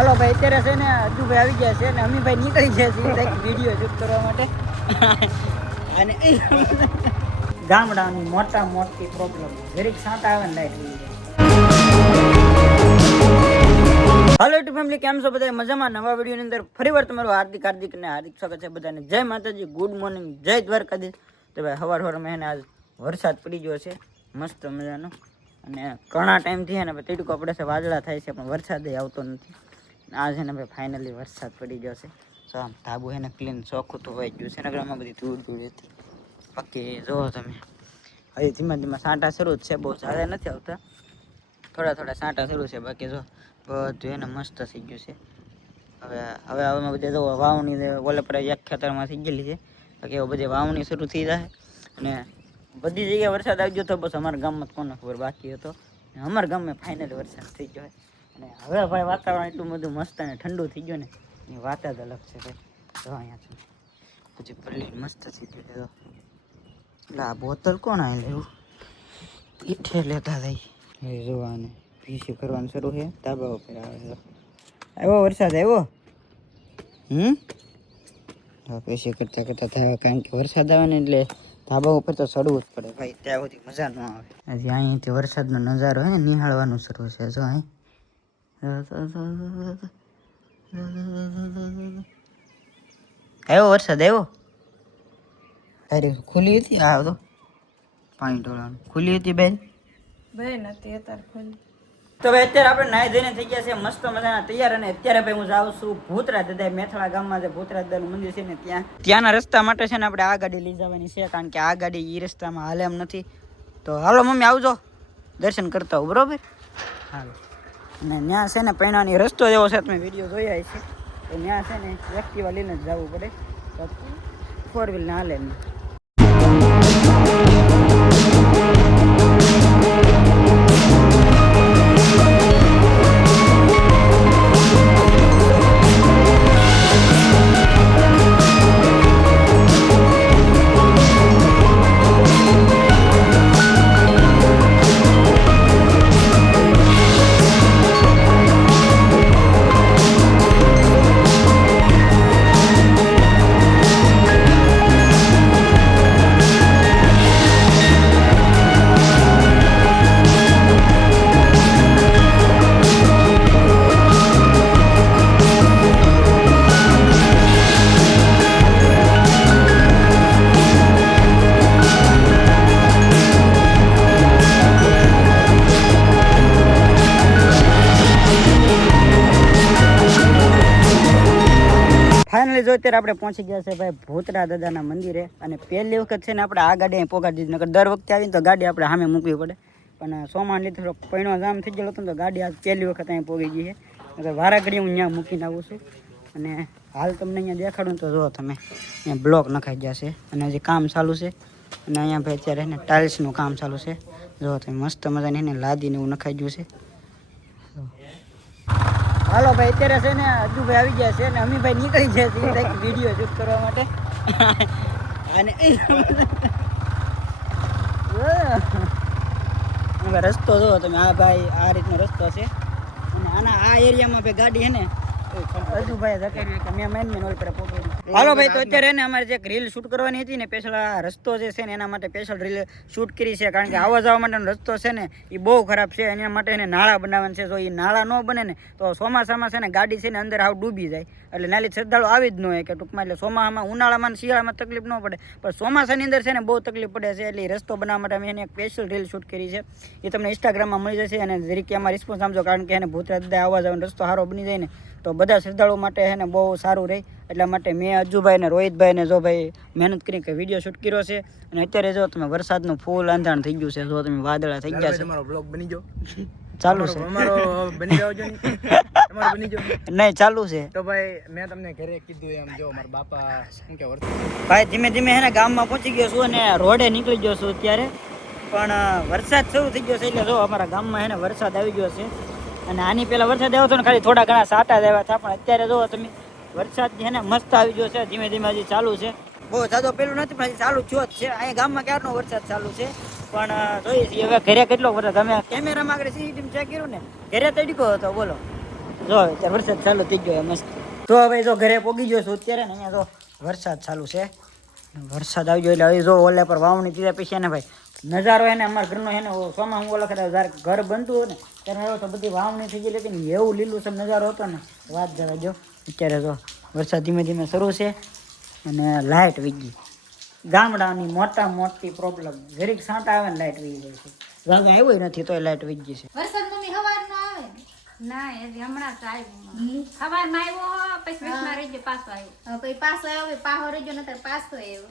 હાલો ભાઈ, અત્યારે છે ને અજુભાઈ આવી ગયા છે અને અમીભાઈ નીકળી ગયા છે વિડીયો શૂટ કરવા માટે. અને ગામડાની મોટા મોટી પ્રોબ્લેમ દરેક સાંટા આવે ને લાઈટ. હાલો યુટ્યુબ ફેમિલી, કેમ છો બધા? મજામાં? નવા વિડીયોની અંદર ફરીવાર તમારું હાર્દિક અને હાર્દિક સ્વાગત છે બધાને. જય માતાજી, ગુડ મોર્નિંગ, જય દ્વારકાધીશ. તો ભાઈ સવારમાં એને આજ વરસાદ પડી ગયો છે મસ્ત મજાનો, અને ઘણા ટાઈમથી છે ને તીડકો પડે છે, વાદળા થાય છે, પણ વરસાદ આવતો નથી. આ છે ને ભાઈ ફાઇનલી વરસાદ પડી ગયો છે. તો આમ ધાબુ છે ને ક્લીન ચોખ્ખું ધોવાઈ ગયું છે, નગરમાં બધી ધૂળ હતી. બાકી જુઓ તમે, હજી ધીમા ધીમા સાંટા શરૂ જ છે, બહુ ઝાડા નથી આવતા, થોડા થોડા સાંટા શરૂ છે. બાકી જો બધું એને મસ્ત થઈ ગયું છે. હવે આમાં બધે જો વાવણી ઓલે પર એક ખેતરમાં થઈ ગયેલી છે. બાકી એવું બધી વાવણી શરૂ થઈ જાય, અને બધી જગ્યાએ વરસાદ આવી ગયો તો બસ અમારા ગામમાં કોને ખબર બાકી હતો. અમારા ગામમાં ફાઇનલી વરસાદ થઈ ગયો. અને હવે ભાઈ વાતાવરણ એટલું બધું મસ્ત અને ઠંડુ થઈ ગયું ને, એ વાત જ અલગ છે ભાઈ. જો અહીંયા છે પછી ભરલી મસ્ત થઈ ગયું છે. એટલે આ બોતલ કોણ આવે લેવું પીઠે લેતા થઈ એ જોવાને પીસી કરવાનું શરૂ છે. ધાબા ઉપર આવે આવ્યો વરસાદ આવ્યો. પીસી કરતા કરતા થાય, કારણ કે વરસાદ આવે ને એટલે ધાબા ઉપર તો ચડવું જ પડે ભાઈ, ત્યાં સુધી મજા ન આવે. હજી અહીંથી વરસાદનો નજારો હે ને નિહાળવાનું શરૂ છે. જો અહીં આવ્યો વરસાદ આવ્યો. અરે ખુલ્લી હતી આ તો પાણી ઢોળવાનું ખુલ્લી હતી બેન નથી અત્યારે ખોલી. તો ભાઈ અત્યારે આપણે નાઈ ધોઈને થઈ ગયા છે મસ્ત મજાના તૈયાર. અને અત્યારે ભાઈ હું જાઉં છું ભૂતરા દાદા, મેથળા ગામમાં જે ભૂતરા દાદાનું મંદિર છે ને ત્યાંના રસ્તા માટે છે ને આપણે આ ગાડી લઈ જવાની છે, કારણ કે આ ગાડી એ રસ્તામાં હાલે એમ નથી. તો હાલો મમ્મી આવજો, દર્શન કરતા હોવ, બરોબર? હાલો. અને ત્યાં છે ને પૈણાની રસ્તો જેવો છે, તમે વિડીયો જોયા છે. તો ત્યાં છે ને એક્ટિવા લઈને જ જવું પડે, ફોર વ્હીલ ના હાલે નહીં. ફાઇનલી જો અત્યારે આપણે પહોંચી ગયા છે ભાઈ ભૂતરા દાદાના મંદિરે. અને પહેલી વખત છે ને આપણે આ ગાડી અહીં પોગાડી દીધી, નકર દર વખતે આવીને તો ગાડી આપણે સામે મૂકવી પડે. પણ સોમાન લીધે થોડો પૈણો જામ થઈ ગયેલો હતો ને, તો ગાડી આજ પહેલી વખત અહીં પોગી ગઈ છે. નકર વારા ઘડી હું ત્યાં મૂકીને આવું છું. અને હાલ તમને અહીંયા દેખાડું તો જો તમે, અહીંયા બ્લોક નખાઈ ગયા છે અને હજી કામ ચાલુ છે. અને અહીંયા ભાઈ અત્યારે એને ટાઇલ્સનું કામ ચાલુ છે. જો તમે મસ્ત મજાની એને લાદીને એવું નખાઈ ગયું છે. હાલો ભાઈ, અત્યારે છે ને અજુભાઈ આવી ગયા છે અને અમીભાઈ નીકળી ગયા છે વિડીયો શૂટ કરવા માટે. અને રસ્તો જો તમે, આ ભાઈ આ રીતનો રસ્તો છે. અને આના આ એરિયામાં ભાઈ ગાડી છે ને અજુભાઈ ધકેડ્યું કે મેં મેન ઓલ પર પોકેલી. હાલો ભાઈ, તો અત્યારે એને અમારે જે રીલ શૂટ કરવાની હતી ને, સ્પેશિયલ આ રસ્તો જે છે ને એના માટે સ્પેશિયલ રીલ શૂટ કરી છે. કારણ કે આવવા જવા માટેનો રસ્તો છે ને એ બહુ ખરાબ છે. એના માટે એને નાળા બનાવવાના છે. જો એ નાળા ન બને ને તો ચોમાસામાં છે ને ગાડી છે ને અંદર આવ ડૂબી જાય, એટલે નાલી શ્રદ્ધાળુ આવી જ ન હોય કે ટૂંકમાં. એટલે ચોમાસામાં, ઉનાળામાં, શિયાળામાં તકલીફ ન પડે, પણ ચોમાસાની અંદર છે ને બહુ તકલીફ પડે છે. એટલે રસ્તો બનાવવા માટે અમે એને એક સ્પેશિયલ રીલ શૂટ કરી છે. એ તમને ઇન્સ્ટાગ્રામમાં મળી જશે. અને જરીકે એમાં રિસ્પોન્સ આપજો, કારણ કે એને ભૂતરા દાદા આવવા જવાનો રસ્તો સારો બની જાય ને તો બધા શ્રદ્ધાળુઓ માટે છે ને બહુ સારું રહે. એટલા માટે મેં અજુભાઈ ને રોહિતભાઈ ને જો ભાઈ મહેનત કરીને કે વિડીયો શૂટ કર્યો છે. અને અત્યારે જો તમે વરસાદનું ફૂલ આંધાણ થઈ ગયું છે. જો તમે વાદળા થઈ ગયા છે. તમારો બ્લોગ બની ગયો ચાલુ છે, અમારો બની જાવ જો તમારો બની ગયો નહીં ચાલુ છે. તો ભાઈ મેં તમને ઘરે કીધું એમ, જો મારા બાપા શું કે ભાઈ ધીમે ધીમે હે ને ગામમાં પહોંચી ગયો છું અને રોડે નીકળી ગયો છું અત્યારે. પણ વરસાદ શરૂ થઈ ગયો છે, એટલે જો અમારા ગામમાં હે ને વરસાદ આવી ગયો છે. અને આની પહેલાં વરસાદ આવ્યો હતો ને ખાલી થોડા ઘણા સાટા જ આવ્યા હતા, પણ અત્યારે જો તમે વરસાદ છે ને મસ્ત આવી ગયો છે. ધીમે ધીમે હજી ચાલુ છે, બહુ જાદો પેલું નથી પણ હજી ચાલુ થયો જ છે. અહીંયા ગામમાં ક્યારનો વરસાદ ચાલુ છે, પણ જોઈએ છીએ હવે ઘરે કેટલો વરસાદ. અમે કેમેરામાં આગળ સીસીટીવી ચેક કર્યું ને, ઘરે તડકો હતો બોલો. જો અત્યારે વરસાદ ચાલુ થઈ ગયો મસ્ત. તો હવે જો ઘરે પોગી ગયો છું અત્યારે ને અહીંયા તો વરસાદ ચાલુ છે. વરસાદ આવી ગયો એટલે હવે જો ઓલા પર વાવણી થયા પછી ને ભાઈ નજારો હે ને અમારા ઘરનો હે ને સોમાં હું ઓલા ખરા જ્યારે ઘર બનતું હોય ને ત્યારે હવે તો બધી વાવણી થઈ ગઈ હતી ને એવું લીલું નજારો હતો ને વાત જવા જો. અત્યારે જો વરસાદ ધીમે ધીમે શરૂ છે અને લાઇટ વી ગઈ. ગામડાની મોટી પ્રોબ્લેમ જરીક સાંટા આવે ને લાઇટ વી જાય છે. ગામમાં આવ્યો નથી તોય લાઇટ વી ગઈ છે. વરસાદ મમ્મી હવારનો આવે ને? ના એ હમણાં તો આવ્યો સવારમાં આવ્યો પછી વચમાં રહી ગયો પાછો આવ્યો પછી પાછો આવ્યો પાહો રહી ગયો નતર પાછો આવ્યો.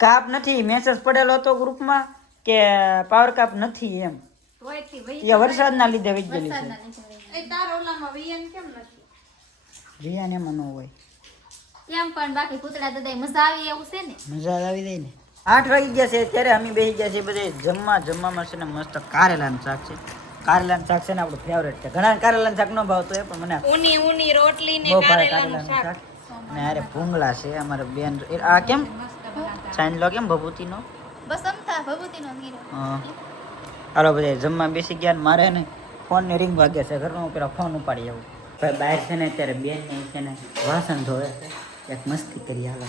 કાપ નથી મેસેજ પડેલો હતો ગ્રુપમાં કે પાવર કાપ નથી એમ. તોયથી વહી એ વરસાદના લીધે વી ગયેલી છે. એ તારો ઓલામાં વીએન કેમ નથી? રિયાને એમાં ન હોય. એમ પણ બાકી પૂતળા દાદા મજા આવી એવું છે ને. મજા આવી જાય ને. 8 વાગી ગયા છે ત્યારે અમે બેસી ગયા છે બધે જમવામાં છે ને મસ્ત કારેલાનું શાક છે. કારેલાનું શાક છે ને આપણું ફેવરેટ છે. ઘણા કારેલાનું શાક ન ભાવતું હોય પણ મને ઊની રોટલી ને બહુ ભાવે કારેલાનું શાક. અને અરે ભૂંગળા છે અમારે બેન. આ કેમ ચાંદલો કેમ ભભૂતિનો? બસ અમથા ભભૂતિનો હીરો. હા હાલો બધા જમવા બેસી ગયા ને મારે ને ફોનની રિંગ વાગે છે. ઘરનો હું પેલા ફોન ઉપાડી આવું. ભાઈ બહાર છે ને અત્યારે બેન ને છે ને વાસણ ધોવે છે. એક મસ્તી કરી હાલો.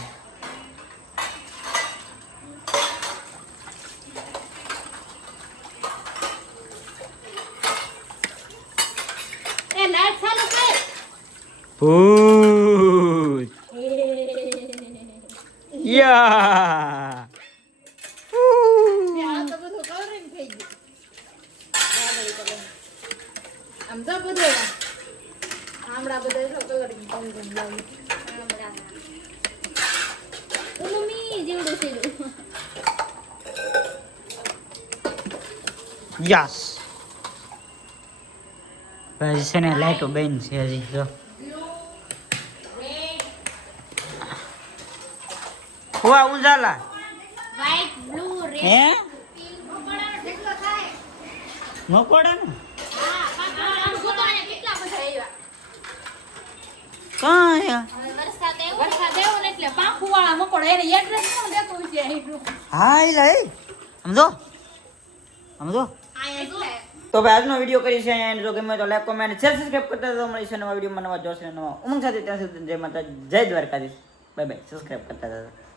એ લાઈટ ચાલુ કર. ભૂત યા આ તો બધું કવરિંગ થઈ ગયું. આમ તો બધું આમડા બધું એટલો કલરિંગ કવરિંગ લાવી. ઓલું મી જેવડું છે યસ ભાઈ છે ને લાઈટો બેન છે હજી જો. હુઆ ઉજાલા વ્હાઈટ બ્લુ રેડ હે કેટલો થાય? મકોડા ને કેટલા બધા આવ્યા? કાયા વરસાદ આવ્યો ને એટલે પાંખું વાળા મકોડા એને એડ્રેસ કોણ દેતું છે એટલું હા એ લઈ સમજો તો ભાઈ આજનો વિડીયો કરી છે અહીંયા જો ગમે તો લાઈક કોમેન્ટ શેર સબસ્ક્રાઇબ કરતા તો મળીશું નવા વિડીયોમાં નવા જોશે નવા ઉમંગ સાથે ત્યાં સુધી જય માતા જય દ્વારકાધીશ બાય બાય સબસ્ક્રાઇબ કરતા હતા.